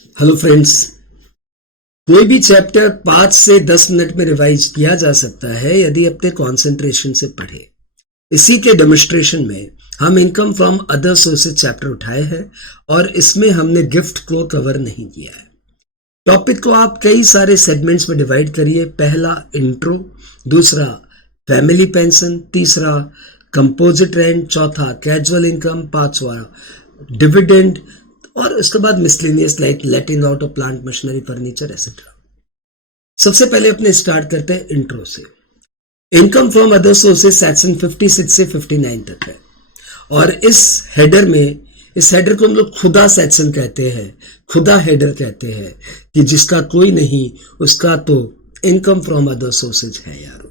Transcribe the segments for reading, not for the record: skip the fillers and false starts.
Hello friends. कोई भी chapter 5 से 10 मिनट में रिवाइज किया जा सकता है यदि अपने कंसंट्रेशन से पढ़े। इसी के डेमोन्स्ट्रेशन में हम income from other sources chapter उठाए हैं और इसमें हमने गिफ्ट को कवर नहीं किया है। टॉपिक को आप कई सारे सेगमेंट्स में डिवाइड करिए। पहला इंट्रो, दूसरा फैमिली पेंशन, तीसरा कंपोजिट रेंट, चौथा कैजुअल इनकम, पांचवा डिविडेंड और उसके बाद miscellaneous like letting out of plant machinery furniture etcetera. सबसे पहले अपने स्टार्ट करते हैं इंट्रो से। Income from other sources section 56 से 59 तक है और इस हेडर को हम लोग खुदा सेक्शन कहते हैं, खुदा हेडर कहते हैं कि जिसका कोई नहीं उसका तो इनकम फ्रॉम अदर सोर्सेज है यारो।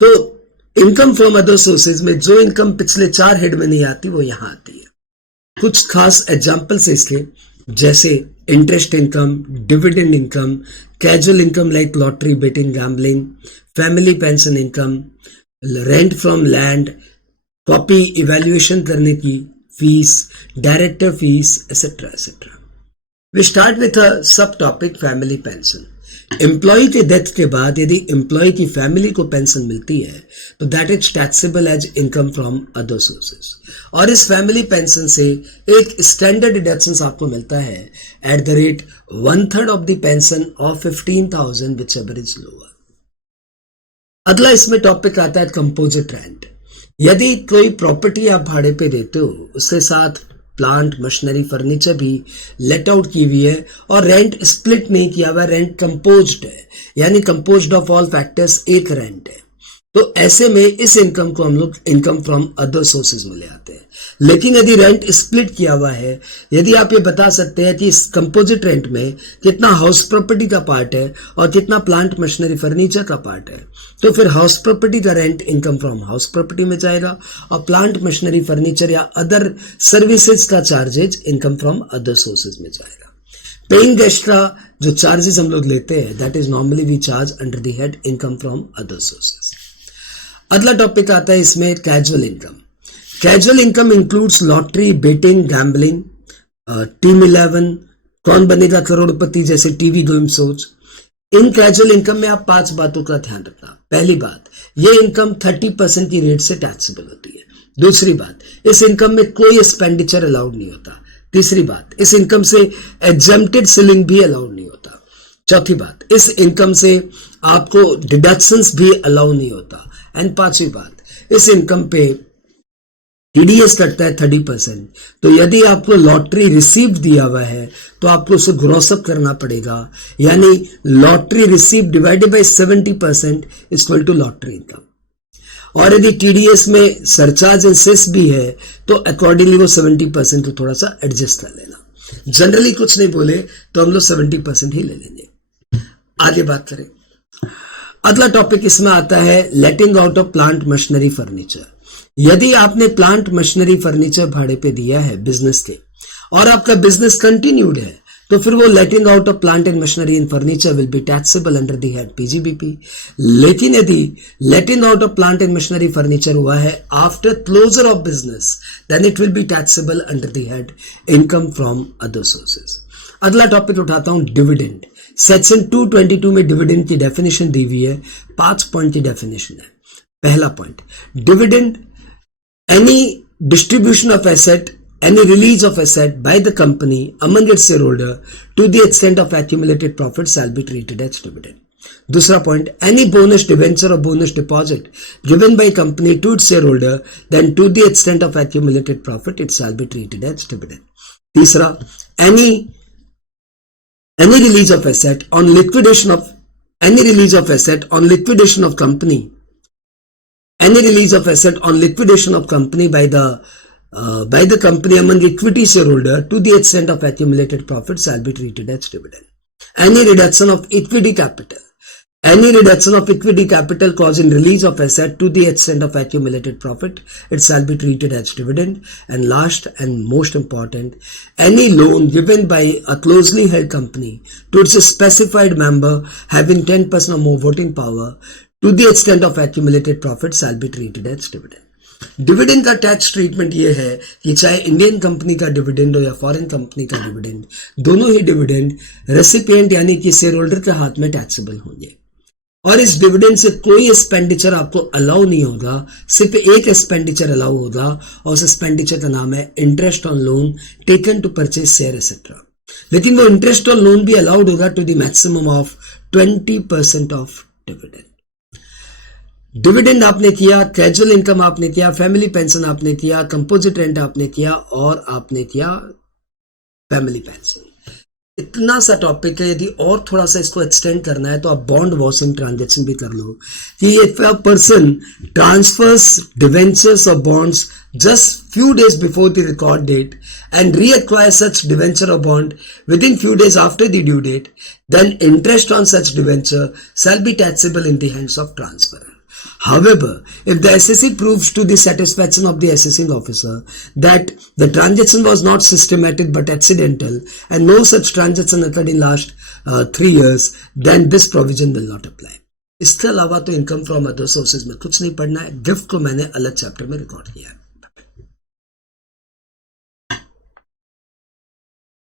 तो इनकम फ्रॉम अदर सोर्सेज में जो इनकम पिछले 4 हेड में नहीं आती वो यहां आती है। कुछ खास एग्जाम्पल्स है इसके, जैसे interest income, dividend income, casual income like lottery, betting, gambling, family pension income, rent from land, copy evaluation करने की fees, director fees et cetera et cetera. We start with a sub topic family pension. Employ के death के बाद यदि employ की family को pension मिलती है तो that is taxable as income from other sources और इस फैमिली पेंशन से एक स्टैंडर्ड डिडक्शन आपको मिलता है at the rate 1/3 of the pension of 15,000 which ever is lower. अगला इसमें टॉपिक आता है कंपोजिट रेंट। यदि कोई प्रॉपर्टी आप भाड़े पे देते हो उसके साथ प्लांट मशीनरी फर्नीचर भी लेट आउट की हुई है और रेंट स्प्लिट नहीं किया हुआ, रेंट कंपोज्ड है, यानी कंपोज्ड ऑफ ऑल फैक्टर्स एक रेंट है, तो ऐसे में इस इनकम को हम लोग इनकम फ्रॉम अदर सोर्सेज में ले आते हैं। लेकिन यदि रेंट स्प्लिट किया हुआ है, यदि आप ये बता सकते हैं कि इस कंपोजिट रेंट में कितना हाउस प्रॉपर्टी का पार्ट है और कितना प्लांट मशीनरी फर्नीचर का पार्ट है, तो फिर हाउस प्रॉपर्टी का rent income from house property में जाएगा और प्लांट मशीनरी फर्नीचर या अदर सर्विसेज का charges income from other sources में जाएगा। पेइंग एक्स्ट्रा जो चार्जेस हम लोग लेते हैं that is normally we charge under the head income from other sources. अगला टॉपिक आता है इसमें casual income. Casual income includes lottery, betting, gambling, team 11, कौन बनेगा करोड़पति जैसे टीवी गेम शोज। इन कैजुअल इनकम में आप 5 बातों का ध्यान रखना। पहली बात, ये इनकम 30% की रेट से टैक्सेबल होती है। दूसरी बात, इस इनकम में कोई एक्सपेंडिचर अलाउड नहीं होता। तीसरी बात, इस इनकम से एग्जेम्प्टेड सेलिंग भी अलाउड नहीं होता। चौथी बात, इस इनकम से आपको डिडक्शंस भी अलाउ नहीं होता। एंड पांचवी बात, इस इनकम पे टीडीएस कटता है 30%। तो यदि आपको लॉटरी रिसीव दिया हुआ है तो आपको उसे ग्रॉसअप करना पड़ेगा, यानी lottery receive divided by 70% equal to lottery income. और यदि टीडीएस में सरचार्ज एंड सेस भी है तो अकॉर्डिंगली वो 70% को थोड़ा सा एडजस्ट कर लेना। जनरली कुछ नहीं बोले तो हम लोग 70% ही ले लेंगे। आगे बात करें। अगला टॉपिक इसमें आता है लेटिंग out of plant machinery furniture. यदि आपने प्लांट मशीनरी फर्नीचर भाड़े पे दिया है बिजनेस के और आपका बिजनेस कंटिन्यूड है तो फिर वो letting out of plant and machinery in furniture will be taxable under the head PGBP. लेकिन यदि letting out of plant and machinery furniture हुआ है after closure of business then it will be taxable under the head income from other sources. अगला topic उठाता हूं dividend. Section 222 में dividend की definition दी हुई है। 5 पॉइंट की डेफिनेशन है। पहला point, dividend any distribution of asset, any release of asset by the company among its shareholder to the extent of accumulated profit shall be treated as dividend. दूसरा point, any bonus debenture or bonus deposit given by company to its shareholder then to the extent of accumulated profit it shall be treated as dividend. तीसरा, any release of asset on liquidation of company, any release of asset on liquidation of company by the company among equity shareholder to the extent of accumulated profit shall be treated as dividend. Any reduction of equity capital causing release of asset to the extent of accumulated profit, it shall be treated as dividend. And last and most important, any loan given by a closely held company to its specified member having 10% or more voting power to the extent of accumulated profit shall be treated as dividend. Dividend का tax treatment ये है कि चाहे Indian company का dividend हो या foreign company का dividend, दोनों ही डिविडेंड रेसिपिएंट यानी कि शेयर होल्डर के हाथ में टैक्सेबल होंगे। और इस डिविडेंड से कोई एक्सपेंडिचर आपको अलाउ नहीं होगा, सिर्फ एक एक्सपेंडिचर अलाउ होगा और उस एक्सपेंडिचर का नाम है interest on loan taken to purchase share et cetera. लेकिन वो इंटरेस्ट ऑन लोन भी अलाउड होगा to the maximum of 20% of dividend. Dividend आपने किया, कैजुअल इनकम आपने किया, फैमिली पेंशन आपने किया, कंपोजिट रेंट आपने किया और आपने किया फैमिली पेंशन। इतना सा टॉपिक है, यदि और थोड़ा सा इसको एक्सटेंड करना है तो आप बॉन्ड वॉशिंग ट्रांजेक्शन भी कर लो कि if a person transfers debentures और bonds just few days before the record date and reacquire such debenture or bond within few days after the due date, then interest on such debenture shall be taxable in the hands of transferor. However, if the assessee proves to the satisfaction of the assessing officer that the transaction was not systematic but accidental and no such transaction occurred in last 3 years, then this provision will not apply. इसके अलावा तो income from other sources में कुछ नहीं पढ़ना है। Gift को मैंने अलग चैप्टर में रिकॉर्ड किया है।